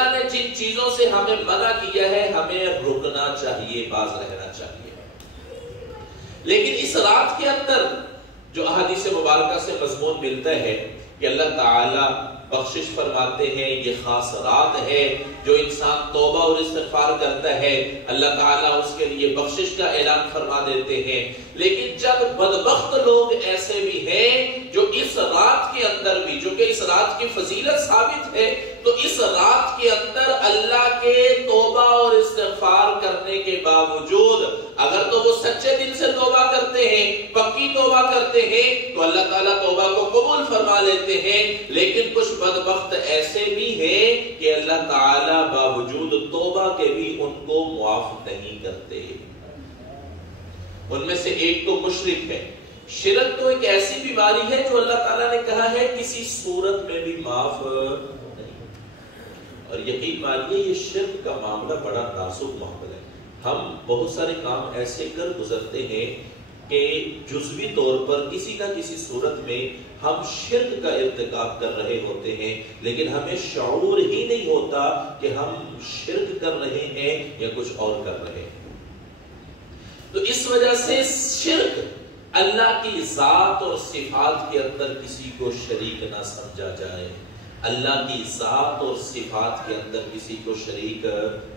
اللہ نے جن چیزوں سے ہمیں منع کیا ہے ہمیں رکنا چاہیے، باز رہنا چاہیے۔ لیکن اس رات کے اندر جو احادیث مبارکہ سے مضمون ملتا ہے کہ اللہ تعالی بخشش فرماتے ہیں، یہ خاص رات ہے، جو انسان توبہ اور استغفار کرتا ہے اللہ تعالیٰ اس کے لیے بخشش کا اعلان فرما دیتے ہیں۔ لیکن جب بدبخت لوگ ایسے بھی ہیں جو اس رات کے اندر بھی، جو کہ اس رات کی فضیلت ثابت ہے، تو اس رات کے اندر اللہ کے توبہ اور استغفار کرنے کے باوجود اگر تو وہ سچے دل سے توبہ کرتے ہیں، پکی توبہ کرتے ہیں، تو اللہ تعالیٰ توبہ کو قبول فرما لیتے ہیں۔ لیکن کچھ بدبخت ایسے بھی ہیں کہ اللہ تعالیٰ باوجود توبہ کے بھی ان کو معاف نہیں کرتے۔ ان میں سے ایک تو مشرک ہے۔ شرک تو ایک ایسی بیماری ہے جو اللہ تعالیٰ نے کہا ہے کسی صورت میں بھی معاف نہیں، اور یقین مانیے یہ شرک کا معاملہ بڑا نازک معاملہ ہے۔ ہم بہت سارے کام ایسے کر گزرتے ہیں کہ جزوی طور پر کسی نہ کسی صورت میں ہم شرک کا ارتکاب کر رہے ہوتے ہیں، لیکن ہمیں شعور ہی نہیں ہوتا کہ ہم شرک کر رہے ہیں یا کچھ اور کر رہے ہیں۔ تو اس وجہ سے شرک اللہ کی ذات اور صفات کے اندر کسی کو شریک نہ سمجھا جائے، اللہ کی ذات اور صفات کے اندر کسی کو شریک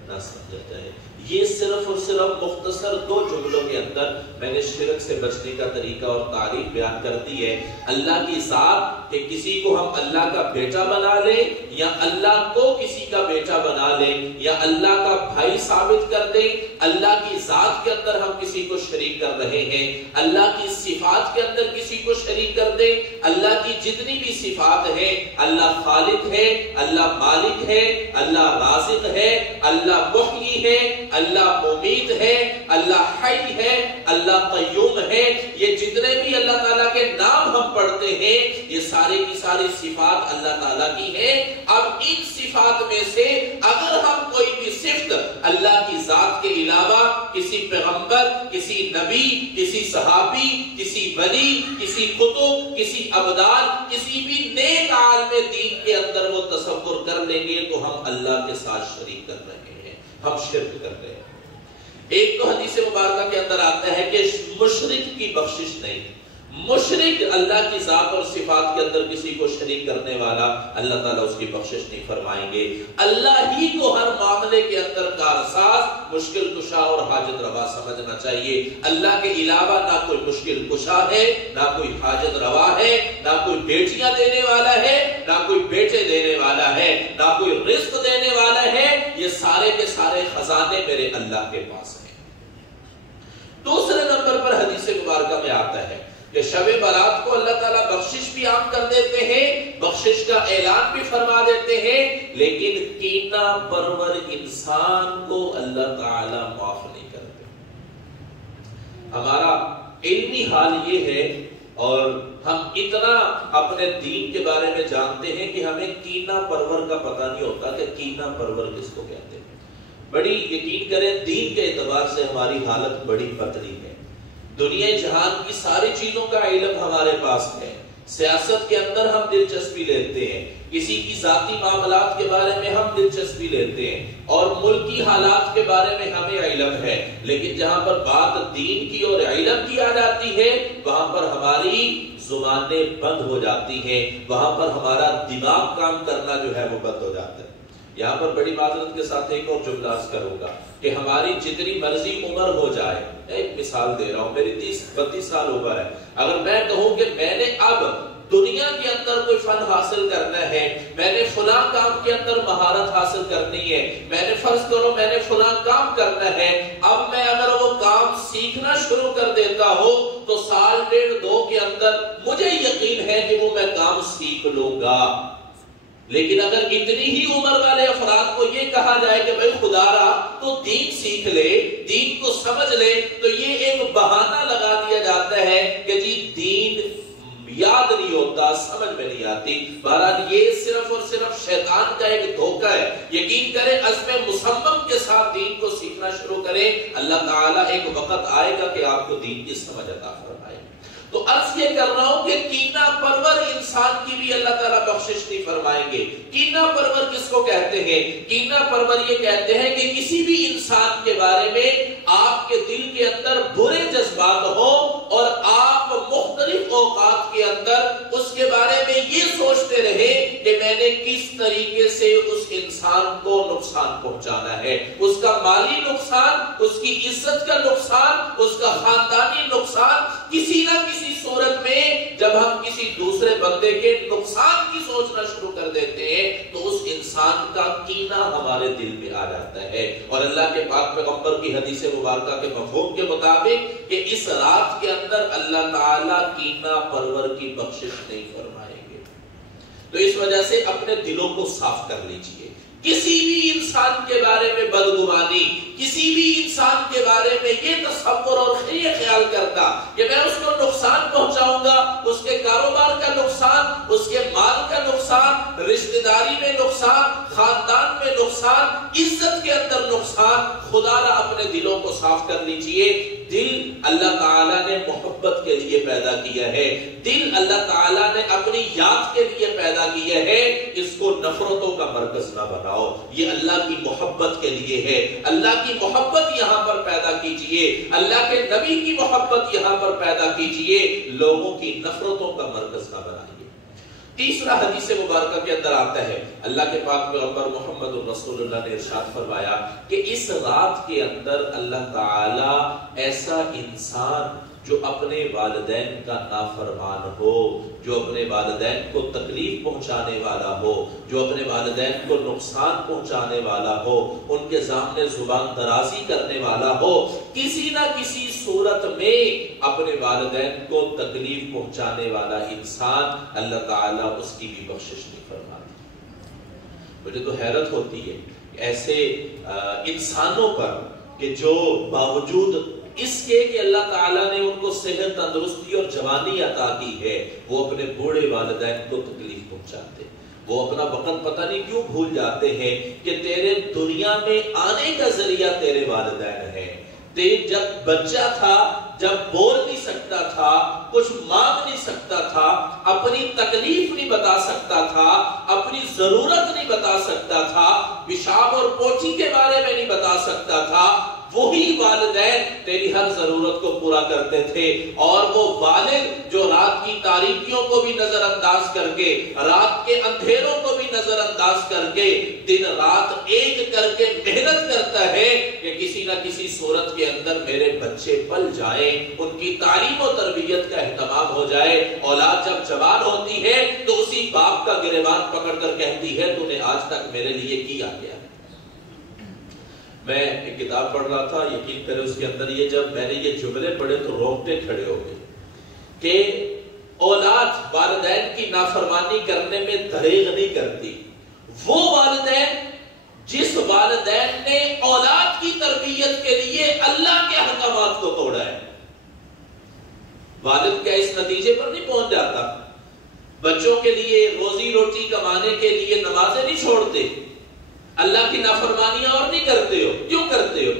نہ سمجھا جائے۔ یہ صرف اور صرف مختصر 2 جملوں کے اندر میں نے شرک سے بچنے کا طریقہ اور تعریف بیان کر دی ہے۔ اللہ کی ذات کہ کسی کو ہم اللہ کا بیٹا بنا لیں یا اللہ کو کسی کا بیٹا بنا لیں یا اللہ کا بھائی ثابت کر دیں، اللہ کی ذات کے اندر ہم کسی کو شریک کر رہے ہیں، اللہ کی صفات کے اندر کسی کو شریک کر دیں۔ اللہ کی جتنی بھی صفات ہیں، اللہ خالق ہے، اللہ مالک ہے، اللہ رازق ہے، اللہ محیی ہے، اللہ ممیت ہے، اللہ حی ہے، اللہ قیوم ہے، یہ جتنے بھی اللہ تعالیٰ کے نام ہم پڑھتے ہیں یہ سارے کی ساری صفات اللہ تعالیٰ کی ہیں۔ اب ان صفات میں سے اگر ہم کوئی بھی صفت اللہ کی ذات کے علاوہ کسی پیغمبر، کسی نبی، کسی صحابی، کسی ولی، کسی قطب، کسی ابدال، کسی بھی نیک عالم دین کے اندر وہ تصور کر لیں گے تو ہم اللہ کے ساتھ شریک کر رہے ہیں، ہم شرک کر رہے ہیں۔ ایک تو حدیث مبارکہ کے اندر آتا ہے کہ مشرک کی بخشش نہیں، مشرک اللہ کی ذات اور صفات کے اندر کسی کو شریک کرنے والا اللہ تعالیٰ اس کی بخشش نہیں فرمائیں گے۔ اللہ ہی کو ہر معاملے کے اندر کارساز، مشکل کشا اور حاجت روا سمجھنا چاہیے۔ اللہ کے علاوہ نہ کوئی مشکل کشا ہے، نہ کوئی حاجت روا ہے، نہ کوئی بیٹیاں دینے والا ہے، نہ کوئی بیٹے دینے والا ہے، نہ کوئی رزق دینے والا ہے، یہ سارے کے سارے خزانے میرے اللہ کے پاس ہیں۔ دوسرے نمبر پر حدیث مبارکہ میں آتا ہے کہ شب برات کو اللہ تعالیٰ بخشش بھی عام کر دیتے ہیں، بخشش کا اعلان بھی فرما دیتے ہیں، لیکن کینہ پرور انسان کو اللہ تعالیٰ معاف نہیں کرتے۔ ہمارا علمی حال یہ ہے اور ہم اتنا اپنے دین کے بارے میں جانتے ہیں کہ ہمیں کینہ پرور کا پتہ نہیں ہوتا کہ کینہ پرور کس کو کہتے ہیں۔ بڑی یقین کریں دین کے اعتبار سے ہماری حالت بڑی بدترین ہے۔ دنیا جہان کی ساری چیزوں کا علم ہمارے پاس ہے، سیاست کے اندر ہم دلچسپی لیتے ہیں، کسی کی ذاتی معاملات کے بارے میں ہم دلچسپی لیتے ہیں اور ملکی حالات کے بارے میں ہمیں علم ہے، لیکن جہاں پر بات دین کی اور علم کی آ جاتی ہے وہاں پر ہماری زبانیں بند ہو جاتی ہیں، وہاں پر ہمارا دماغ کام کرنا جو ہے وہ بند ہو جاتا ہے۔ یہاں پر بڑی معذرت کے ساتھ ایک اور جملہ عرض کروں گا کہ ہماری جتنی مرضی عمر ہو جائے، ایک مثال دے رہا ہوں، میری 30-32 سال عمر ہے، اگر میں کہوں کہ میں نے اب دنیا کے اندر کوئی فن حاصل کرنا ہے، میں نے فلاں کام کے اندر مہارت حاصل کرنی ہے، میں نے فرض کرو میں نے فلاں کام کرنا ہے، اب میں اگر وہ کام سیکھنا شروع کر دیتا ہوں تو سال 1.5-2 کے اندر مجھے یقین ہے کہ وہ میں کام سیکھ لوں گا۔ لیکن اگر اتنی ہی عمر والے افراد کو یہ کہا جائے کہ بھائی خدا را تو دین سیکھ لے، دین کو سمجھ لے، تو یہ ایک بہانہ لگا دیا جاتا ہے کہ جی دین یاد نہیں ہوتا، سمجھ میں نہیں آتی۔ بہرحال یہ صرف اور صرف شیطان کا ایک دھوکہ ہے۔ یقین کریں عزم مصمم کے ساتھ دین کو سیکھنا شروع کریں، اللہ تعالیٰ ایک وقت آئے گا کہ آپ کو دین کی سمجھ عطا فرمائے۔ تو عرض یہ کر رہا ہوں کہ کینہ پرور انسان کی بھی اللہ تعالیٰ بخشش نہیں فرمائیں گے۔ کینہ پرور کس کو کہتے ہیں؟ کینہ پرور یہ کہتے ہیں کہ کسی بھی انسان کے بارے میں آپ کے دل کے اندر برے جذبات ہو اور آپ مختلف اوقات کے اندر اس کے بارے میں یہ سوچتے رہے کہ میں نے کس طریقے سے اس انسان کو نقصان پہنچانا ہے، اس کا مالی نقصان، اس کی عزت کا نقصان، اس کا خاندانی نقصان، کسی نہ کسی صورت میں جب ہم کسی دوسرے بندے کے نقصان کی سوچنا شروع کر دیتے ہیں تو اس انسان کا کینہ ہمارے دل میں آ جاتا ہے۔ اور اللہ کے پاک پیغمبر کی حدیث مبارکہ کے مفہوم کے مطابق کہ اس رات کے اندر اللہ تعالیٰ کینہ پرور کی بخشش نہیں فرمائیں گے۔ تو اس وجہ سے اپنے دلوں کو صاف کر لیجئے۔ کسی بھی انسان کے بارے میں بدگمانی، کسی بھی انسان کے بارے میں یہ تصور اور یہ خیال کرتا کہ میں اس کو نقصان پہنچاؤں گا، اس کے کاروبار کا نقصان، اس کے مال کا نقصان، رشتہ داری میں نقصان، خاندان میں نقصان، عزت کے اندر نقصان، خدا را اپنے دلوں کو صاف کر لیجئے۔ دل اللہ تعالیٰ نے محبت کے لیے پیدا کیا ہے، دل اللہ تعالیٰ نے اپنی یاد کے لیے پیدا کیا ہے، اس کو نفرتوں کا مرکز نہ بناؤ، یہ اللہ کی محبت کے لیے ہے۔ اللہ کی محبت یہاں پر پیدا کیجئے، اللہ کے نبی کی محبت یہاں پر پیدا کیجئے، لوگوں کی نفرتوں کا مرکز نہ بنائیے۔ تیسرا حدیث مبارکہ کے اندر آتا ہے، اللہ کے پاک پیغمبر محمد رسول اللہ نے ارشاد فرمایا کہ اس رات کے اندر اللہ تعالی ایسا انسان جو اپنے والدین کا نافرمان ہو، جو اپنے والدین کو تکلیف پہنچانے والا ہو، جو اپنے والدین کو نقصان پہنچانے والا ہو، ان کے سامنے زبان درازی کرنے والا ہو، کسی نہ کسی صورت میں اپنے والدین کو تکلیف پہنچانے والا انسان، اللہ تعالیٰ اس کی بھی بخشش نہیں فرماتی۔ مجھے تو حیرت ہوتی ہے ایسے انسانوں پر کہ جو باوجود اس کے کہ اللہ تعالیٰ نے ان کو صحت، تندرستی اور جوانی عطا کی ہے، وہ اپنے بوڑھے والدین کو تکلیف پہنچاتے، وہ اپنا وقت پتہ نہیں کیوں بھول جاتے ہیں کہ تیرے دنیا میں آنے کا ذریعہ تیرے والدین ہیں۔ جب بچہ تھا، جب بول نہیں سکتا تھا، کچھ مانگ نہیں سکتا تھا، اپنی تکلیف نہیں بتا سکتا تھا، اپنی ضرورت نہیں بتا سکتا تھا، پیشاب اور پوٹی کے بارے میں نہیں بتا سکتا تھا، وہی والدین تیری ہر ضرورت کو پورا کرتے تھے۔ اور وہ والد جو رات کی تاریکیوں کو بھی نظر انداز کر کے، رات کے اندھیروں کو بھی نظر انداز کر کے، دن رات ایک کر کے محنت کرتا ہے کہ کسی نہ کسی صورت کے اندر میرے بچے پل جائیں، ان کی تعلیم و تربیت کا اہتمام ہو جائے۔ اولاد جب جوان ہوتی ہے تو اسی باپ کا گریبان پکڑ کر کہتی ہے تو نے آج تک میرے لیے کیا کیا۔ میں ایک کتاب پڑھ رہا تھا، یقین کرے اس کے اندر یہ جب میں نے یہ جملے پڑھے تو رونگٹے کھڑے ہو گئے کہ اولاد والدین کی نافرمانی کرنے میں دریغ نہیں کرتی، وہ والدین جس والدین نے اولاد کی تربیت کے لیے اللہ کے احکامات کو توڑا ہے۔ والد کیا اس نتیجے پر نہیں پہنچ جاتا؟ بچوں کے لیے روزی روٹی کمانے کے لیے نمازیں نہیں چھوڑتے، اللہ کی نافرمانیاں اور نہیں کرتے ہو، کیوں کرتے ہو؟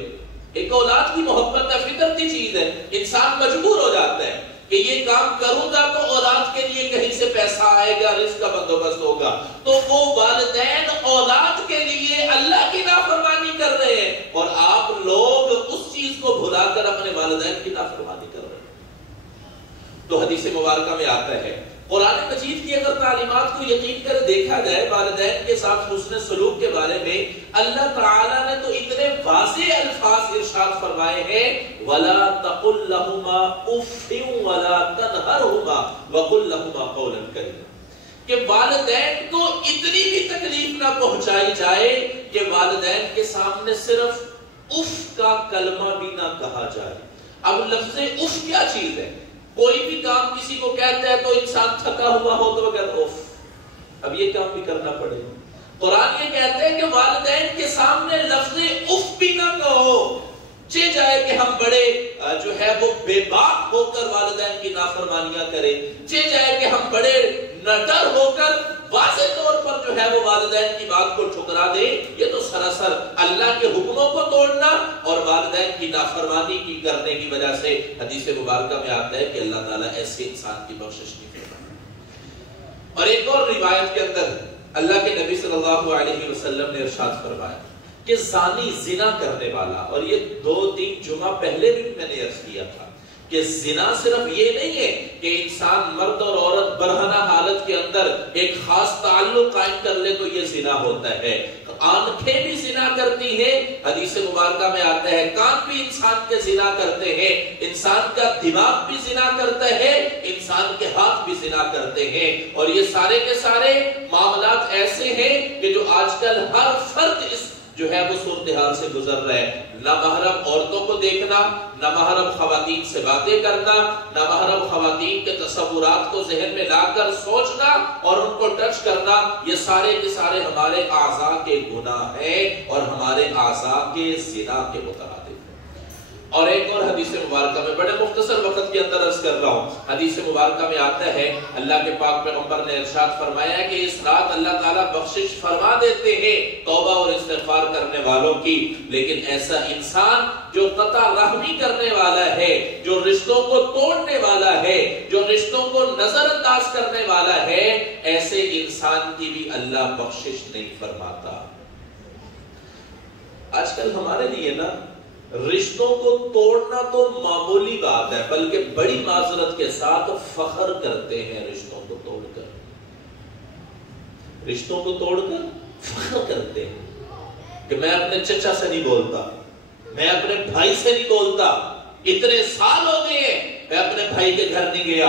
ایک اولاد کی محبت کا فطرتی چیز ہے، انسان مجبور ہو جاتا ہے کہ یہ کام کروں گا تو اولاد کے لیے کہیں سے پیسہ آئے گا، رزق کا بندوبست ہوگا۔ تو وہ والدین اولاد کے لیے اللہ کی نافرمانی کر رہے ہیں اور آپ لوگ اس چیز کو بھلا کر اپنے والدین کی نافرمانی کر رہے ہیں۔ تو حدیث مبارکہ میں آتا ہے، قرآن مجید کی اگر تعلیمات کو یقین کر دیکھا جائے والدین کے ساتھ حسن سلوک کے بارے میں، اللہ تعالیٰ نے تو اتنے واضح الفاظ ارشاد فرمائے ہیں، وَلَا تَقُلْ لَهُمَا أُفٍّ وَلَا تَنْهَرْهُمَا وَقُلْ لَهُمَا قَوْلًا كَرِيمًا، کہ والدین کو اتنی بھی تکلیف نہ پہنچائی جائے کہ والدین کے سامنے صرف اف کا کلمہ بھی نہ کہا جائے۔ اب لفظ اف کیا چیز ہے؟ کوئی بھی کام کسی کو کہتا ہے تو انسان تھکا ہوا ہو تو وہ کہتا ہے اف، اب یہ کام بھی کرنا پڑے۔ قرآن یہ کہتے ہیں کہ والدین کے سامنے لفظ اف بھی نہ کہو، چہ جائے کہ ہم بڑے جو ہے وہ بے باک ہو کر والدین کی نافرمانیاں کریں، چہ جائے کہ ہم بڑے نڈر ہو کر واضح طور پر جو ہے وہ والدین کی بات کو ٹھکرا دے، یہ تو سراسر اللہ کے حکموں کو توڑنا اور والدین کی نافرمانی کی کرنے کی وجہ سے حدیث مبارکہ میں آتا ہے کہ اللہ تعالیٰ ایسے انسان کی بخشش نہیں فرماتا۔ اور ایک اور روایت کے اندر اللہ کے نبی صلی اللہ علیہ وسلم نے ارشاد فرمایا کہ زانی، زنا کرنے والا، اور یہ 2-3 جمعہ پہلے بھی میں نے عرض کیا تھا کہ زنا صرف یہ نہیں ہے کہ انسان مرد اور عورت برہنہ حالت کے اندر ایک خاص تعلق قائم کر لے تو یہ زنا ہوتا ہے، آنکھیں بھی زنا کرتی ہیں، حدیث مبارکہ میں آتا ہے کان بھی انسان کے زنا کرتے ہیں، انسان کا دماغ بھی زنا کرتا ہے، انسان کے ہاتھ بھی زنا کرتے ہیں، اور یہ سارے کے سارے معاملات ایسے ہیں کہ جو آج کل ہر فرد اس جو ہے وہ صورتحال سے گزر رہا ہے۔ نامحرم عورتوں کو دیکھنا، نامحرم خواتین سے باتیں کرنا، نامحرم خواتین کے تصورات کو ذہن میں لا کر سوچنا اور ان کو ٹچ کرنا، یہ سارے کے سارے ہمارے اعضاء کے گناہ ہیں اور ہمارے اعضاء کے زنا کے مترادف ہیں۔ اور ایک اور حدیث مبارکہ میں بڑے مختصر وقت کے اندر عرض کر رہا ہوں، حدیث مبارکہ میں آتا ہے اللہ کے پاک پیغمبر نے ارشاد فرمایا ہے کہ اس رات اللہ تعالیٰ بخشش فرما دیتے ہیں توبہ اور استغفار کرنے والوں کی، لیکن ایسا انسان جو قطع رحمی کرنے والا ہے، جو رشتوں کو توڑنے والا ہے، جو رشتوں کو نظر انداز کرنے والا ہے، ایسے انسان کی بھی اللہ بخشش نہیں فرماتا۔ آج کل ہمارے لیے نا رشتوں کو توڑنا تو معمولی بات ہے، بلکہ بڑی معذرت کے ساتھ فخر کرتے ہیں رشتوں کو توڑ کر، رشتوں کو توڑ کر فخر کرتے ہیں کہ میں اپنے چچا سے نہیں بولتا، میں اپنے بھائی سے نہیں بولتا، اتنے سال ہو گئے ہیں میں اپنے بھائی کے گھر نہیں گیا،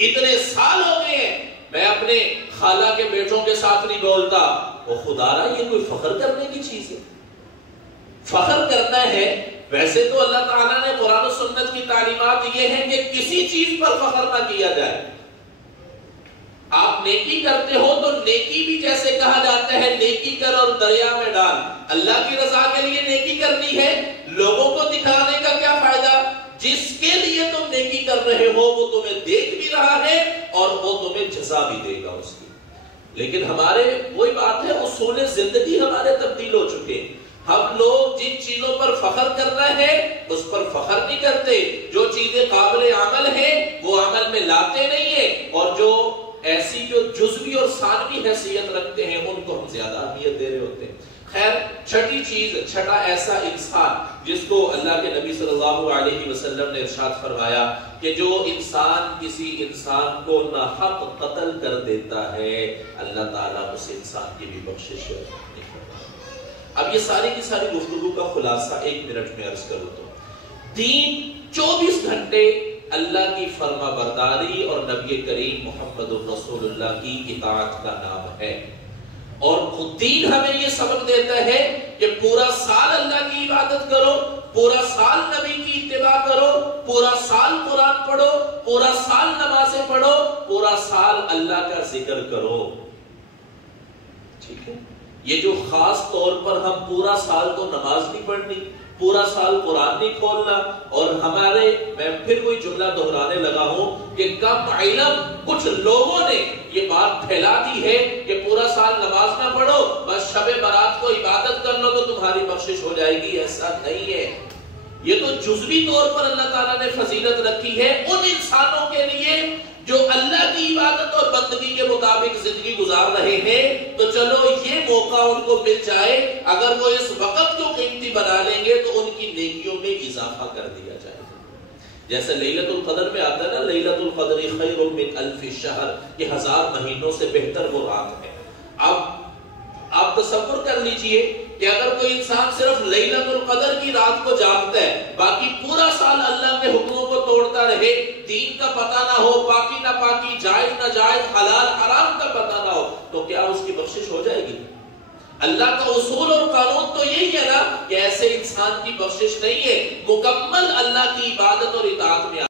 اتنے سال ہو گئے ہیں میں اپنے خالہ کے بیٹوں کے ساتھ نہیں بولتا۔ وہ خدا را، یہ کوئی فخر کرنے کی چیز ہے؟ فخر کرنا ہے ویسے تو اللہ تعالیٰ نے قرآن و سنت کی تعلیمات یہ ہے کہ کسی چیز پر فخر نہ کیا جائے۔ آپ نیکی کرتے ہو تو نیکی بھی جیسے کہا جاتا ہے نیکی کر اور دریا میں ڈال، اللہ کی رضا کے لیے نیکی کرنی ہے، لوگوں کو دکھانے کا کیا فائدہ؟ جس کے لیے تم نیکی کر رہے ہو وہ تمہیں دیکھ بھی رہا ہے اور وہ تمہیں جزا بھی دے گا اس کی۔ لیکن ہمارے وہی بات ہے، اصول زندگی ہمارے تبدیل ہو چکے ہیں۔ ہم لوگ جن چیزوں پر فخر کرنا ہے اس پر فخر نہیں کرتے، جو چیزیں قابل عمل ہیں وہ عمل میں لاتے نہیں ہیں، اور جو ایسی جو جزوی اور ثانوی حیثیت رکھتے ہیں ان کو ہم زیادہ اہمیت دے رہے ہوتے ہیں۔ خیر، چھٹی چیز، چھٹا ایسا انسان جس کو اللہ کے نبی صلی اللہ علیہ وسلم نے ارشاد فرمایا کہ جو انسان کسی انسان کو ناحق قتل کر دیتا ہے اللہ تعالیٰ اس انسان کی بھی بخشش نہیں کرتا۔ اب یہ ساری کی ساری گفتگو کا خلاصہ 1 منٹ میں عرض کروں تو دین 24 گھنٹے اللہ کی فرما برداری اور نبی کریم محمد رسول اللہ کی اطاعت کا نام ہے، اور دین ہمیں یہ سبق دیتا ہے کہ پورا سال اللہ کی عبادت کرو، پورا سال نبی کی اتباع کرو، پورا سال قرآن پڑھو، پورا سال نمازیں پڑھو، پورا سال اللہ کا ذکر کرو۔ ٹھیک ہے، یہ جو خاص طور پر ہم پورا سال تو نماز نہیں پڑھنی، پورا سال قرآن نہیں کھولنا، اور ہمارے میں پھر کوئی جملہ دہرانے لگا ہوں کہ کم علم کچھ لوگوں نے یہ بات پھیلا دی ہے کہ پورا سال نماز نہ پڑھو، بس شب برات کو عبادت کر لو تو تمہاری بخشش ہو جائے گی۔ ایسا نہیں ہے، یہ تو جزوی طور پر اللہ تعالیٰ نے فضیلت رکھی ہے ان انسانوں کے لیے جو اللہ کی عبادت اور بندگی کے مطابق زندگی گزار رہے ہیں، تو چلو یہ موقع ان کو مل جائے، اگر وہ اس وقت کو قیمتی بنا لیں گے تو ان کی نیکیوں میں اضافہ کر دیا جائے گا۔ جیسے لیلۃ القدر میں آتا ہے نا، لیلۃ القدر خیر من الف شہر، یہ 1000 مہینوں سے بہتر وہ رات ہے۔ اب آپ تصور کر لیجئے کہ اگر کوئی انسان صرف لیلۃ القدر کی رات کو جاگتا ہے، باقی پورا سال اللہ کے حکموں کو توڑتا رہے، دین کا پتہ نہ ہو، پاکی نہ پاکی، جائز نہ جائز، حلال حرام کا پتہ نہ ہو، تو کیا اس کی بخشش ہو جائے گی؟ اللہ کا اصول اور قانون تو یہی ہے نا کہ ایسے انسان کی بخشش نہیں ہے، مکمل اللہ کی عبادت اور اطاعت میں